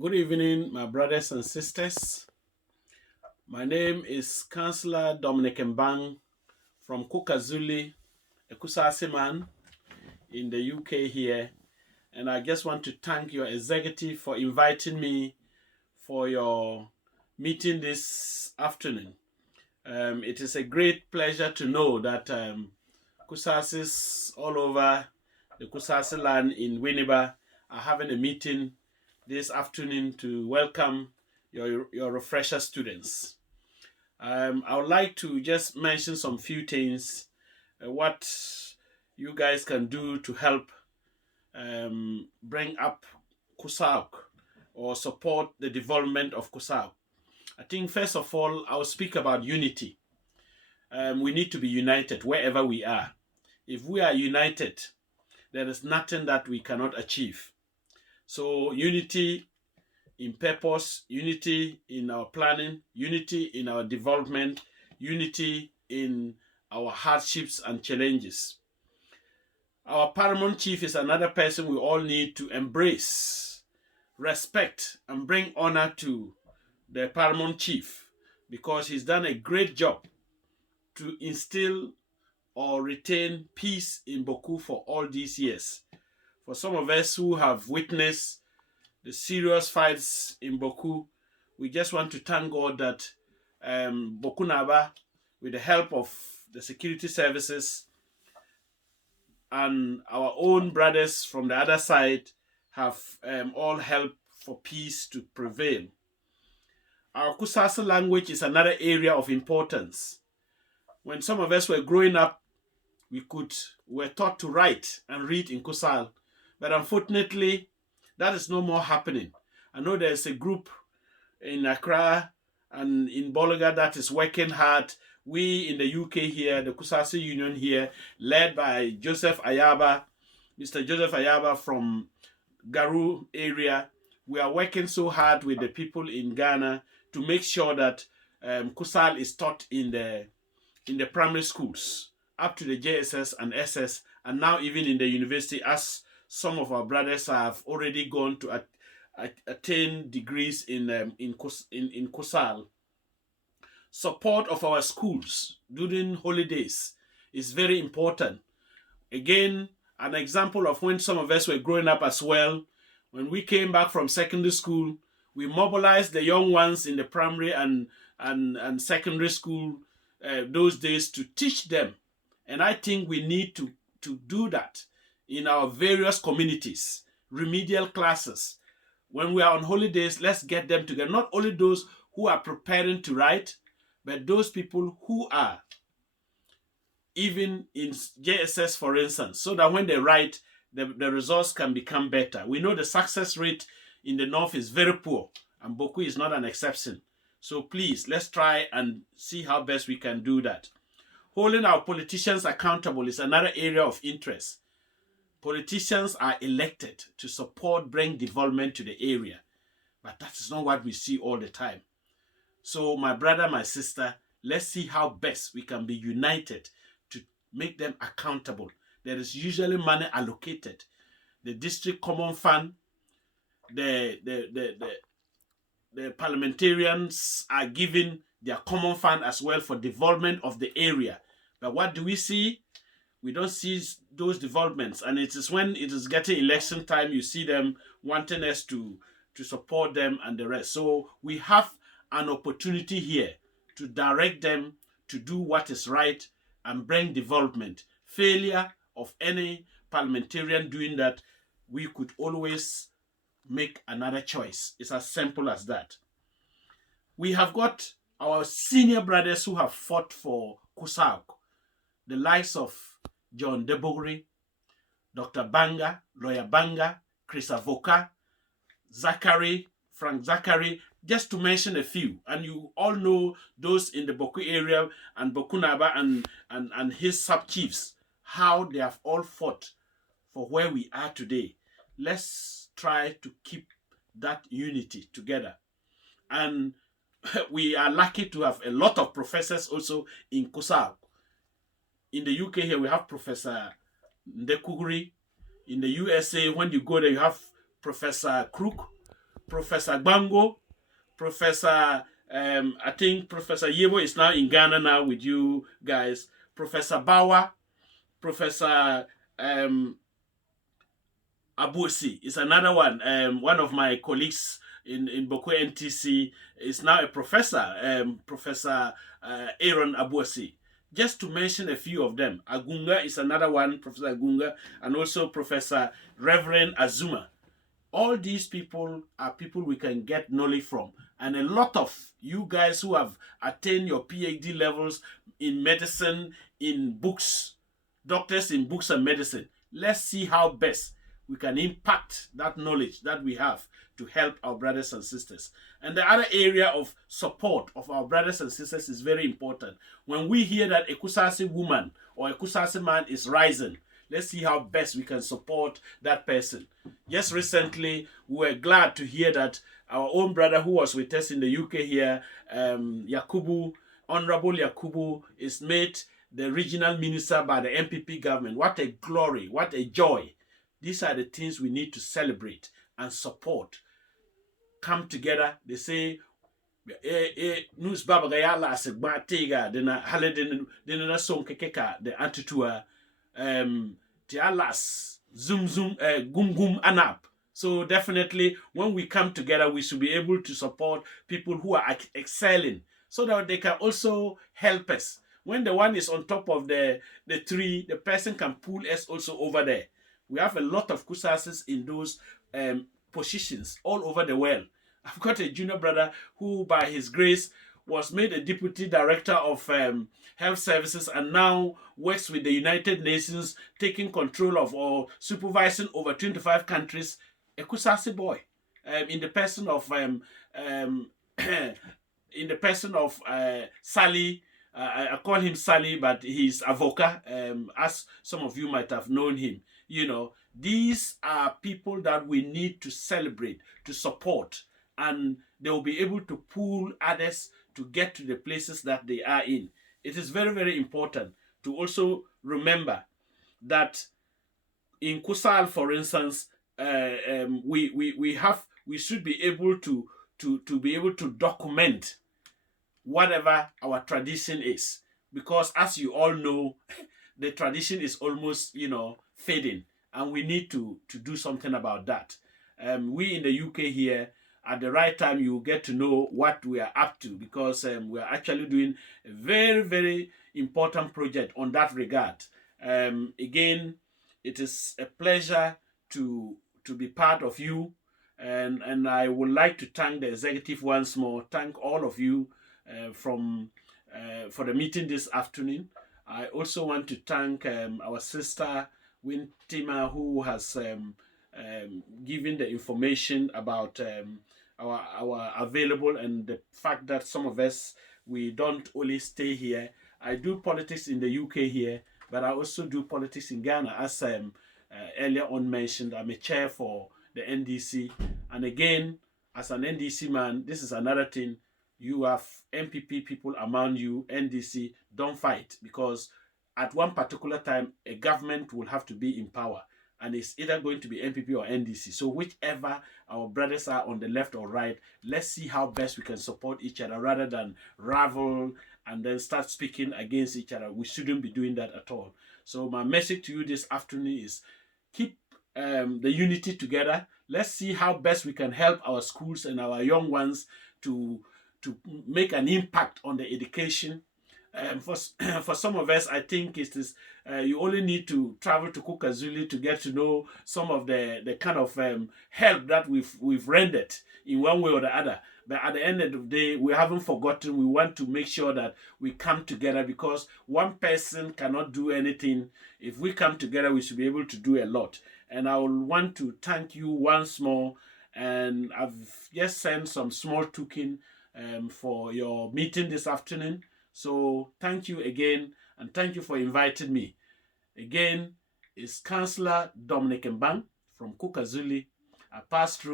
Good evening, my brothers and sisters. My name is Councilor Dominic Mbang from Kukazuli, a Kusasi man in the UK here. And I just want to thank your executive for inviting me for your meeting this afternoon. It is a great pleasure to know that Kusasis all over the Kusasi land in Winneba are having a meeting this afternoon to welcome your refresher students. I would like to just mention some few things, what you guys can do to help bring up Kusaug or support the development of Kusaug. I think first of all, I'll speak about unity. We need to be united wherever we are. If we are united, there is nothing that we cannot achieve. So unity in purpose, unity in our planning, unity in our development, unity in our hardships and challenges. Our paramount chief is another person we all need to embrace, respect, and bring honor to the paramount chief because he's done a great job to instill or retain peace in Boku for all these years. For some of us who have witnessed the serious fights in Boku, we just want to thank God that Boku Naba, with the help of the security services and our own brothers from the other side, have all helped for peace to prevail. Our Kusasa language is another area of importance. When some of us were growing up, we were taught to write and read in Kusal, but unfortunately, that is no more happening. I know there's a group in Accra and in Bolaga that is working hard. We in the UK here, the Kusasi Union here, led by Joseph Ayaba, Mr. Joseph Ayaba from Garu area, we are working so hard with the people in Ghana to make sure that Kusal is taught in the primary schools up to the JSS and SS, and now even in the university, as some of our brothers have already gone to attain degrees in Kusal. Support of our schools during holidays is very important. Again, an example of when some of us were growing up as well. When we came back from secondary school, we mobilized the young ones in the primary and secondary school those days to teach them. And I think we need to do that in our various communities, remedial classes. When we are on holidays, let's get them together. Not only those who are preparing to write, but those people who are even in JSS, for instance, so that when they write, the results can become better. We know the success rate in the north is very poor, and Boku is not an exception. So please, let's try and see how best we can do that. Holding our politicians accountable is another area of interest. Politicians are elected to support, bring development to the area, but that is not what we see all the time. So my brother, my sister, let's see how best we can be united to make them accountable. There is usually money allocated. The district common fund, the parliamentarians are given their common fund as well for development of the area. But what do we see? We don't see those developments. And it is when it is getting election time, you see them wanting us to support them and the rest. So we have an opportunity here to direct them to do what is right and bring development. Failure of any parliamentarian doing that, we could always make another choice. It's as simple as that. We have got our senior brothers who have fought for Kusaug, the likes of John Debogri, Dr. Banga, Lawyer Banga, Chris Avoka, Zachary, Frank Zachary, just to mention a few. And you all know those in the Boku area and Boku Naba and his sub-chiefs, how they have all fought for where we are today. Let's try to keep that unity together. And we are lucky to have a lot of professors also in Kusaug. In the UK here, we have Professor Ndekuguri. In the USA, when you go there, you have Professor Crook. Professor Bango, Professor, I think Professor Yebo is now in Ghana now with you guys, Professor Bawa, Professor Abusi is another one. One of my colleagues in Boko NTC is now a professor, Professor Aaron Abusi. Just to mention a few of them. Agunga is another one, Professor Agunga, and also Professor Reverend Azuma. All these people are people we can get knowledge from. And a lot of you guys who have attained your PhD levels in medicine, in books, doctors in books and medicine, let's see how best we can impact that knowledge that we have to help our brothers and sisters. And the other area of support of our brothers and sisters is very important. When we hear that a Kusasi woman or a Kusasi man is rising, let's see how best we can support that person. Just recently, we were glad to hear that our own brother who was with us in the UK here, Yakubu, Honorable Yakubu, is made the regional minister by the MPP government. What a glory, what a joy. These are the things we need to celebrate and support. Come together. They say, news baba gaya la se tega dena hale dena song kekeka the antitua tialas zoom gum gum anap. So definitely when we come together we should be able to support people who are excelling so that they can also help us. When the one is on top of the tree, the person can pull us also over there. We have a lot of Kusasis in those positions all over the world. I've got a junior brother who, by his grace, was made a deputy director of health services and now works with the United Nations, taking control of or supervising over 25 countries. A Kusasi boy, in the person of Sally. I call him Sally, but he's Avoka, as some of you might have known him. You know, these are people that we need to celebrate, to support, and they will be able to pull others to get to the places that they are in. It is very, very important to also remember that in Kusal, for instance, we should be able to be able to document whatever our tradition is, because as you all know, the tradition is almost fading, and we need to do something about that. We in the UK here, at the right time, you will get to know what we are up to, because we are actually doing a very, very important project on that regard. Again, it is a pleasure to be part of you, and I would like to thank the executive once more, thank all of you for the meeting this afternoon. I also want to thank our sister Wintima, who has given the information about our available, and the fact that some of us, we don't only stay here. I do politics in the UK here, but I also do politics in Ghana. As earlier on mentioned, I'm a chair for the NDC, and again, as an NDC man, this is another thing. You have MPP people among you, NDC, don't fight, because at one particular time, a government will have to be in power, and it's either going to be MPP or NDC. So whichever our brothers are on the left or right, let's see how best we can support each other rather than rival and then start speaking against each other. We shouldn't be doing that at all. So my message to you this afternoon is keep the unity together. Let's see how best we can help our schools and our young ones to make an impact on the education. For some of us, I think it is you only need to travel to Kukazuli to get to know some of the kind of help that we've rendered in one way or the other. But at the end of the day, we haven't forgotten. We want to make sure that we come together, because one person cannot do anything. If we come together, we should be able to do a lot. And I will want to thank you once more. And I've just sent some small token for your meeting this afternoon. So thank you again, and thank you for inviting me. Again, it's Councilor Dominic Mbang from Kukazuli. I pass through